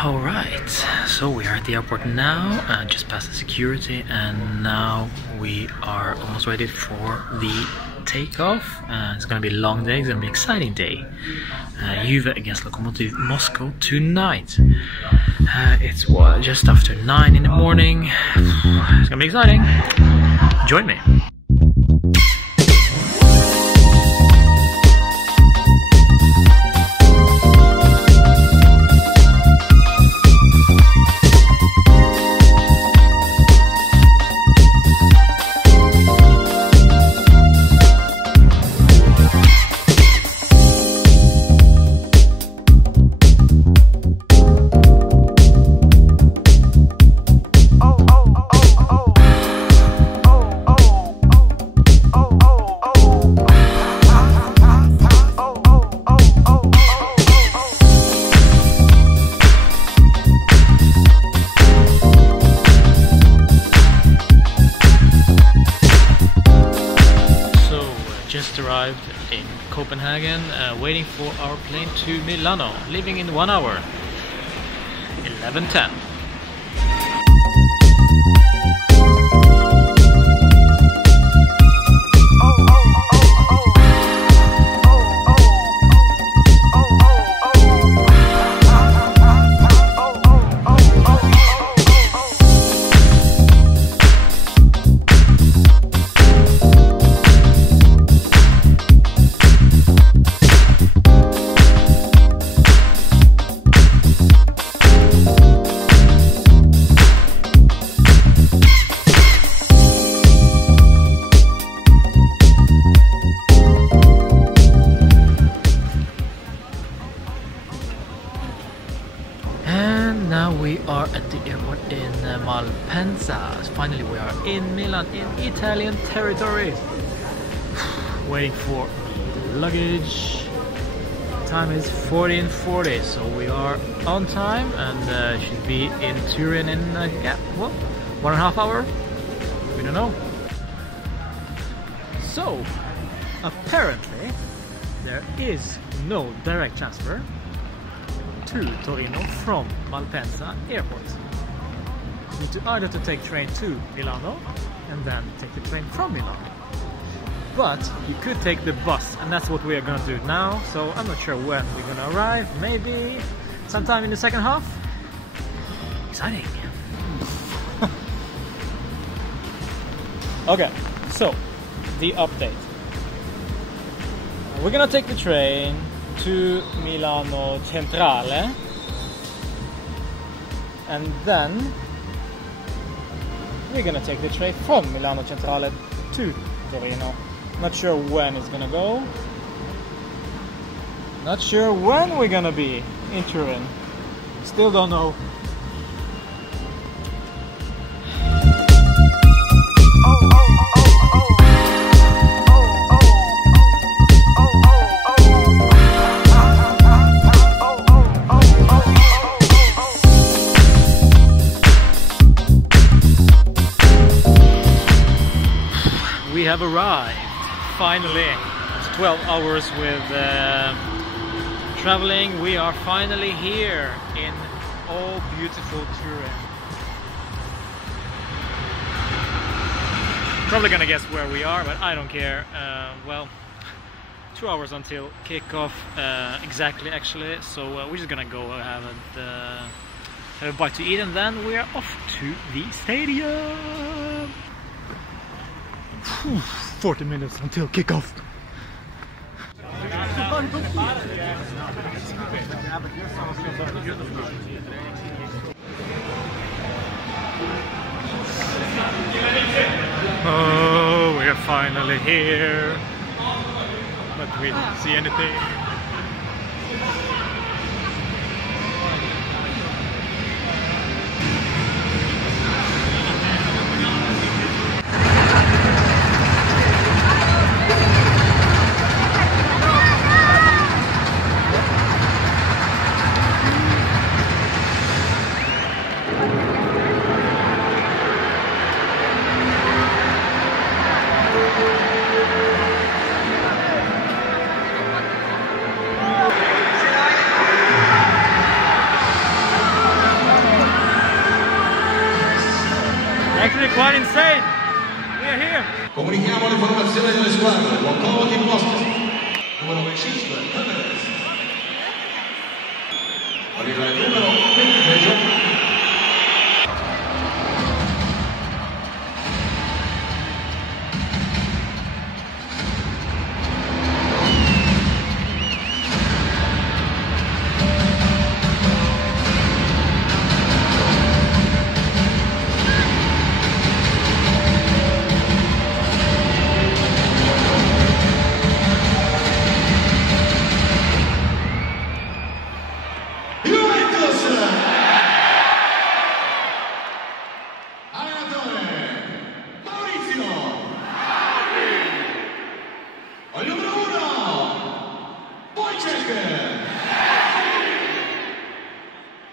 Alright, so we are at the airport now, just past the security, and now we are almost ready for the takeoff. It's gonna be a long day, it's gonna be an exciting day. Juve against Lokomotiv Moscow tonight. It's what, just after 9 in the morning. It's gonna be exciting. Join me. Just arrived in Copenhagen, waiting for our plane to Milano, leaving in 1 hour, 11:10. Now we are at the airport in Malpensa. Finally we are in Milan, in Italian territory. Waiting for luggage. Time is 14:40, so we are on time and should be in Turin in, yeah, what, 1.5 hours? We don't know. So, apparently there is no direct transfer to Torino from Malpensa airport. You need to either to take train to Milano and then take the train from Milano. But you could take the bus, and that's what we are gonna do now. So I'm not sure when we're gonna arrive. Maybe sometime in the second half. Exciting. Okay, so the update. We're gonna take the train to Milano Centrale, and then we're gonna take the train from Milano Centrale to Torino. Not sure when it's gonna go, not sure when we're gonna be in Turin, still don't know. We have arrived, finally. It's 12 hours with traveling. We are finally here in all beautiful Turin. Probably gonna guess where we are, but I don't care. Well, 2 hours until kickoff, exactly actually. So we're just gonna go have a bite to eat, and then we are off to the stadium. 40 minutes until kickoff. Oh, we are finally here. But we didn't see anything.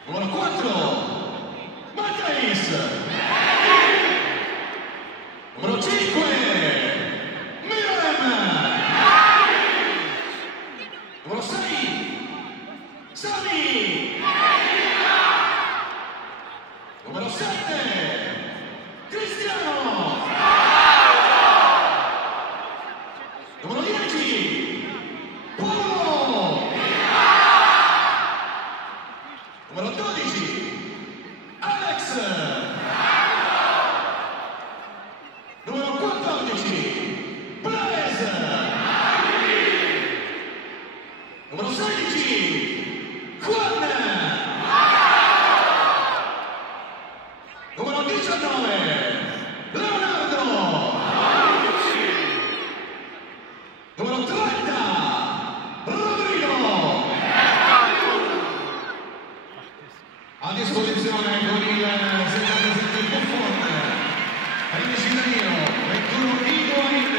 Numero 4, Matchday. Numero 5, numero 6, Sani. Numero 7, Cristiano. Numero 10, Paolo. Numero 12, Alex. Numero 14, Blaise. Numero 16, Juan. Numero 19, Leonardo. Numero 30, Rodrigo. A disposizione con il 77 Buffon, Rinci Danilo, 21 Higuain,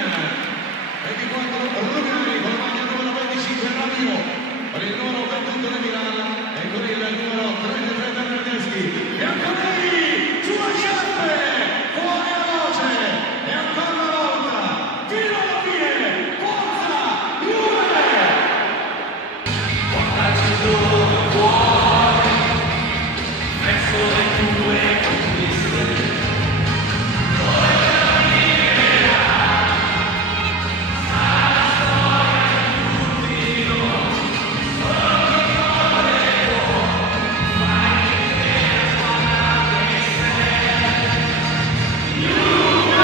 24 Rugani con la maglia numero 25 Rabiot, con il numero 21 di Milan e con il numero 33 Bernardeschi. E ancora lì, sulle sciarpe, fuori veloce, e ancora una volta, fino alla fine, forza, Juve! Portaci dove vuoi, verso le tue conquiste, noi arriverà, sarà storia di tutti noi, solo volevo, fai che la squadra che sei, Juve,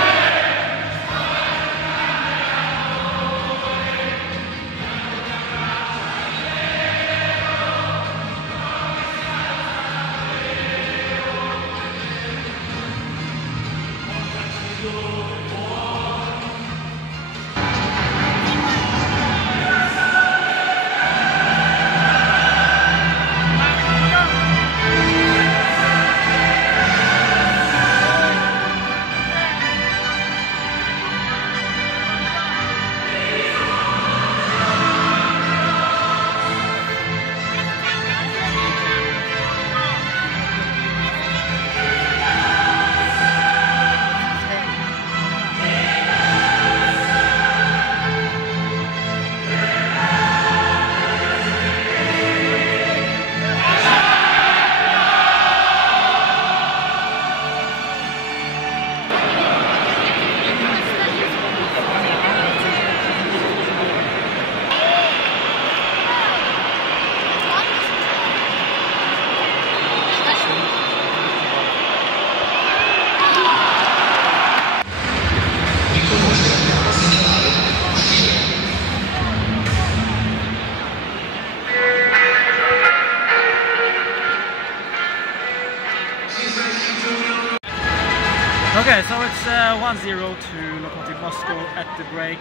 Okay, so it's 1-0 to Lokomotiv Moscow at the break.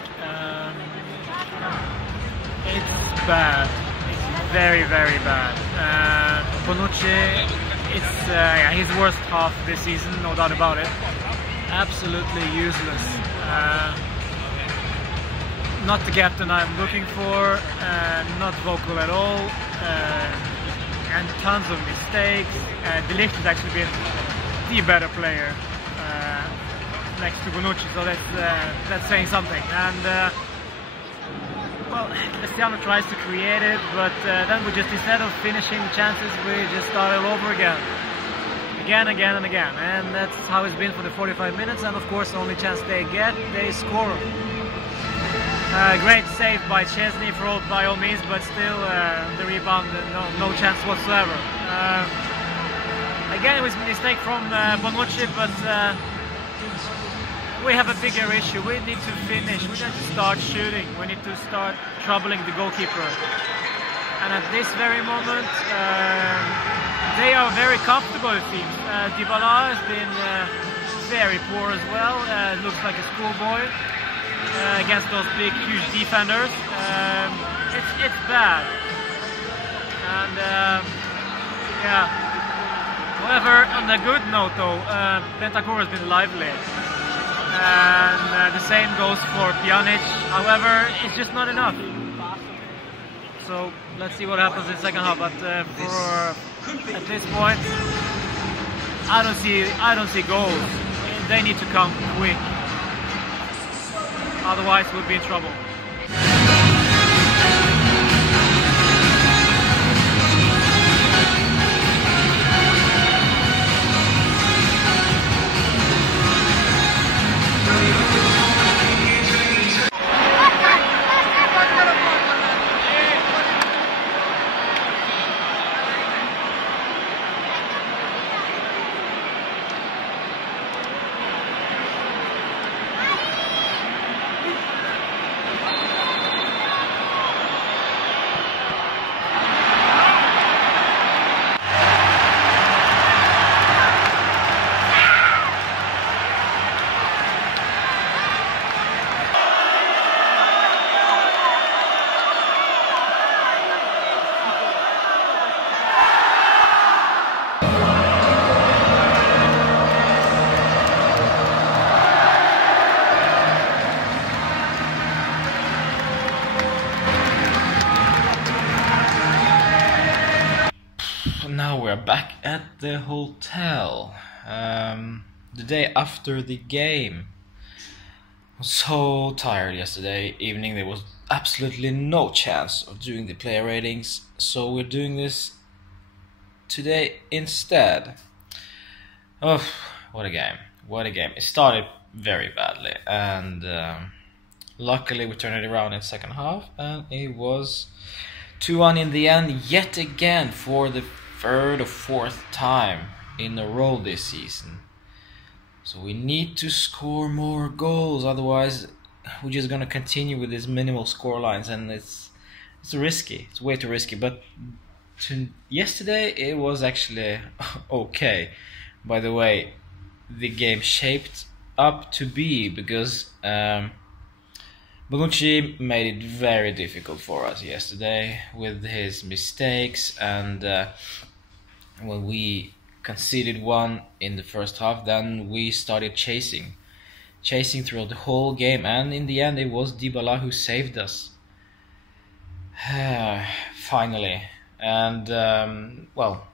It's bad. It's very, very bad. Bonucci, it's his worst half this season, no doubt about it. Absolutely useless. Not the captain I'm looking for, not vocal at all, and tons of mistakes. De Ligt has actually been the better player next to Bonucci, so that's saying something. And well, Cristiano tries to create it, but then we just, instead of finishing the chances, we just start all over again, and again, and that's how it's been for the 45 minutes. And of course, the only chance they get, they score. Great save by Chesney by all means, but still the rebound, no chance whatsoever. Again, it was a mistake from Bonucci, but we have a bigger issue. We need to finish, we need to start shooting, we need to start troubling the goalkeeper. And at this very moment, they are very comfortable, it seems. Dybala has been very poor as well, looks like a schoolboy against those big, huge defenders. It's bad. And yeah. However, on a good note though, Bentancur has been lively. And the same goes for Pjanic. However, it's just not enough. so let's see what happens in the second half. But for at this point, I don't see goals. They need to come quick, otherwise we'll be in trouble. Now we're back at the hotel. The day after the game. I was so tired yesterday evening. There was absolutely no chance of doing the player ratings, so we're doing this today instead. Oh, what a game. What a game. It started very badly, and luckily we turned it around in the second half, and it was 2-1 in the end, yet again, for the third or fourth time in a row this season. So we need to score more goals, otherwise we're just gonna continue with these minimal score lines, and it's risky. It's way too risky. But yesterday it was actually okay. By the way, the game shaped up to be, because Bonucci made it very difficult for us yesterday with his mistakes, and when we conceded one in the first half, then we started chasing throughout the whole game, and in the end it was Dybala who saved us. Finally. And well,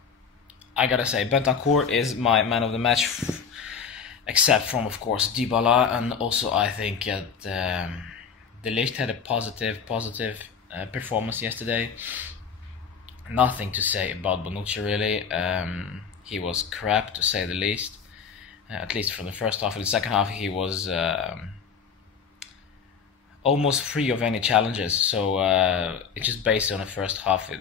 I gotta say, Bentancur is my man of the match, except from, of course, Dybala, and also I think that De Ligt had a positive performance yesterday. Nothing to say about Bonucci really. He was crap, to say the least. At least from the first half. In the second half he was almost free of any challenges. So it's just based on the first half.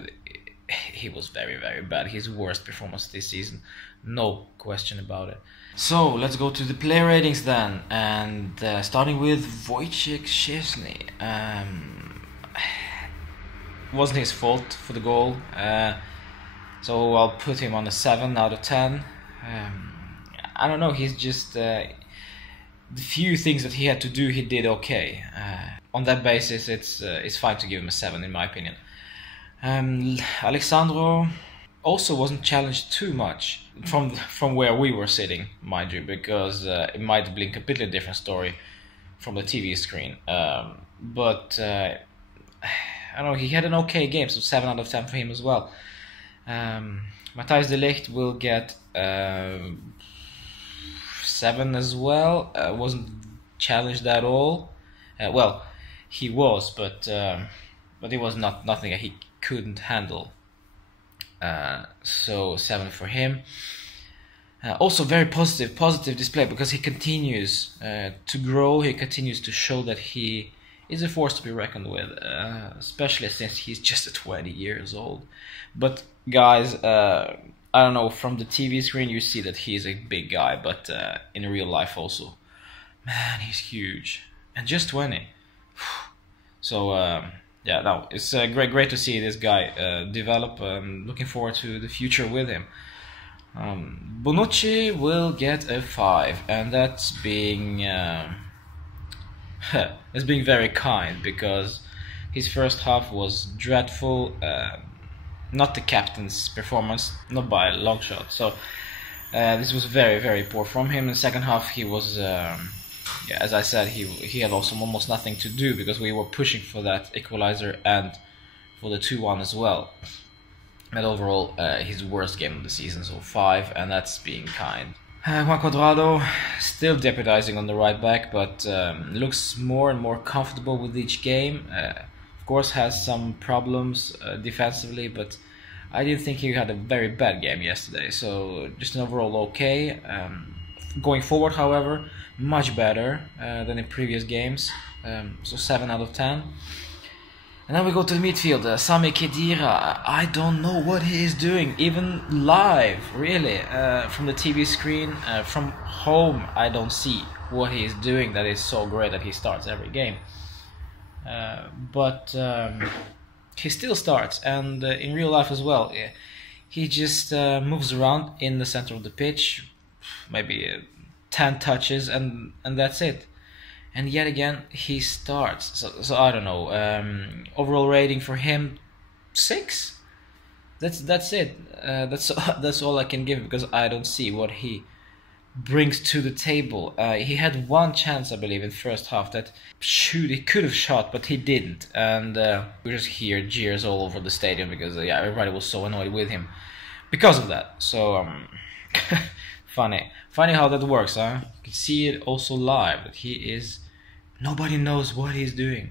He was very, very bad. His worst performance this season. No question about it. So let's go to the player ratings then. And starting with Wojciech Szczesny. Wasn't his fault for the goal, so I'll put him on a 7 out of 10. I don't know, he's just the few things that he had to do, he did okay. On that basis, it's fine to give him a 7 in my opinion. Alexandro also wasn't challenged too much from where we were sitting, mind you, because it might have been a completely different story from the TV screen. But I don't know, he had an okay game, so 7 out of 10 for him as well. Matthijs de Ligt will get 7 as well. Wasn't challenged at all. Well, he was, but it was nothing that he couldn't handle. So 7 for him. Also very positive display, because he continues to grow. He continues to show that he is a force to be reckoned with, especially since he's just 20 years old. But guys, I don't know, from the TV screen you see that he's a big guy, but in real life also, man, he's huge, and just 20. So yeah, no, it's great to see this guy develop. Looking forward to the future with him. Bonucci will get a 5, and that's being it's being very kind, because his first half was dreadful. Not the captain's performance, not by a long shot. So this was very, very poor from him. In the second half he was yeah, as I said, he had also almost nothing to do, because we were pushing for that equalizer and for the 2-1 as well. But overall, his worst game of the season, so 5, and that's being kind. Juan Cuadrado still deputizing on the right back, but looks more and more comfortable with each game. Of course, has some problems defensively, but I didn't think he had a very bad game yesterday. So just an overall okay. Going forward, however, much better than in previous games. So 7 out of 10. And then we go to the midfield, Sami Khedira. I don't know what he is doing, even live, really. From the TV screen, from home, I don't see what he is doing that is so great that he starts every game. But he still starts, and in real life as well. He just moves around in the center of the pitch, maybe 10 touches, and that's it. And yet again, he starts. So I don't know. Overall rating for him, 6. That's it. That's all I can give, because I don't see what he brings to the table. He had one chance, I believe, in first half that he could have shot, but he didn't. And we just hear jeers all over the stadium because everybody was so annoyed with him because of that. So funny how that works, huh? You can see it also live that nobody knows what he's doing.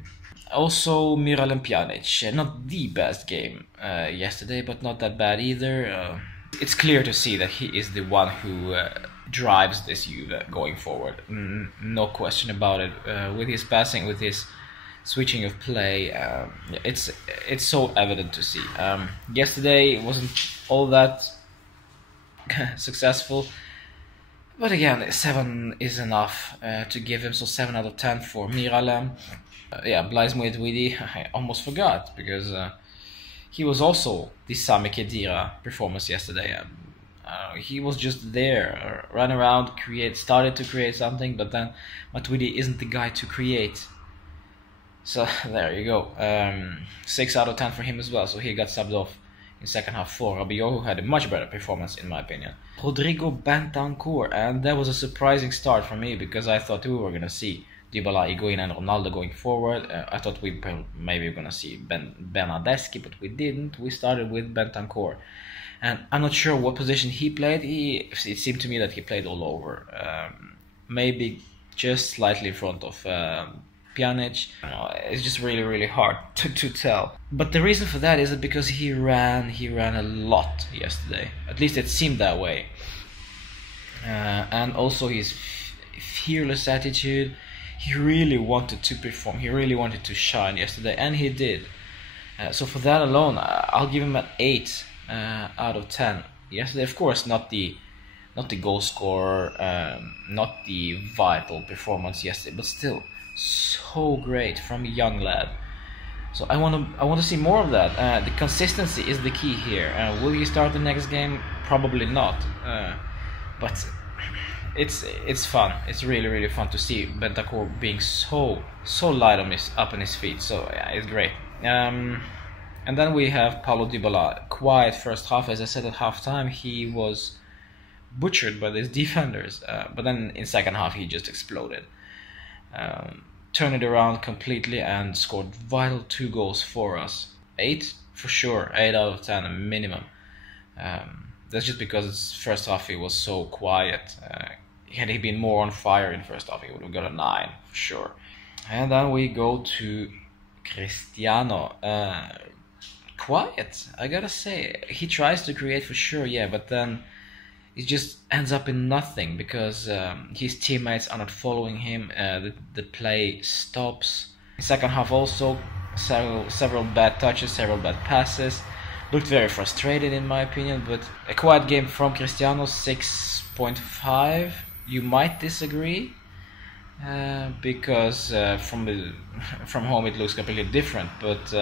Also, Miralem Pjanic, not the best game yesterday, but not that bad either. It's clear to see that he is the one who drives this Juve going forward. No question about it. With his passing, with his switching of play, it's so evident to see. Yesterday it wasn't all that successful. But again, 7 is enough to give him, so 7 out of 10 for Miralem. Blaise Matuidi, I almost forgot, because he was also the Sami Khedira performance yesterday. He was just there, ran around, started to create something, but then Matuidi isn't the guy to create. So there you go. 6 out of 10 for him as well, so he got subbed off in second half for Rabiot, who had a much better performance in my opinion. Rodrigo Bentancur, and that was a surprising start for me, because I thought we were going to see Dybala, Higuain and Ronaldo going forward. I thought we maybe were going to see Bernardeschi, but we didn't. We started with Bentancur, and I'm not sure what position he played. It seemed to me that he played all over, maybe just slightly in front of Pjanic. It's just really hard to tell. But the reason for that is that because he ran a lot yesterday. At least it seemed that way. And also his fearless attitude. He really wanted to perform. He really wanted to shine yesterday, and he did. So for that alone, I'll give him an 8 out of 10. Yesterday, of course, not the goal scorer, not the vital performance yesterday, but still so great from a young lad. So I want to see more of that. The consistency is the key here. Will he start the next game? Probably not. But it's fun. It's really fun to see Bentancur being so light up on his feet. So yeah, it's great. And then we have Paulo Dybala. Quiet first half, as I said at halftime. He was butchered by these defenders. But then in second half he just exploded. Turned it around completely and scored vital 2 goals for us. 8 for sure, 8 out of 10 minimum. That's just because it's first half he was so quiet. Had he been more on fire in first half, he would have got a 9 for sure. And then we go to Cristiano. Quiet, I gotta say. He tries to create for sure, yeah, but then it just ends up in nothing, because his teammates are not following him. The play stops. In second half also, several bad touches, several bad passes. Looked very frustrated in my opinion, but a quiet game from Cristiano, 6.5. You might disagree, because from home it looks completely different, but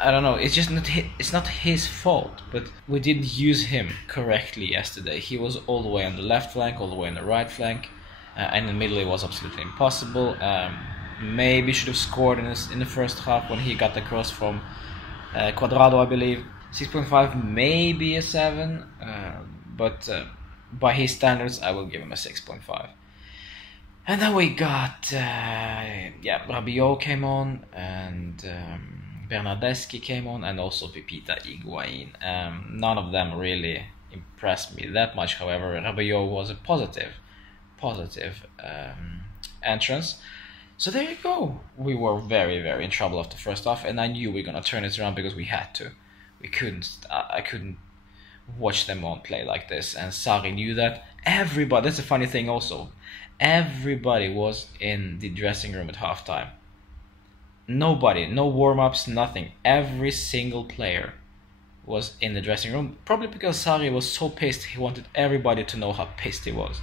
I don't know, it's not his fault, but we didn't use him correctly yesterday. He was all the way on the left flank, all the way on the right flank, and in the middle it was absolutely impossible. Maybe should have scored in the first half when he got the cross from Cuadrado, I believe. 6.5, maybe a 7, but by his standards I will give him a 6.5. And then we got Rabiot came on, and Bernardeschi came on, and also Pepita Higuain. None of them really impressed me that much. However, Rabiot was a positive entrance. So there you go. We were very, very in trouble after the first half, and I knew we were gonna turn it around because we had to. We couldn't. I couldn't watch them on play like this, and Sarri knew that. Everybody. That's a funny thing also. Everybody was in the dressing room at halftime. Nobody, no warm-ups, nothing. Every single player was in the dressing room, probably because Sarri was so pissed. He wanted everybody to know how pissed he was.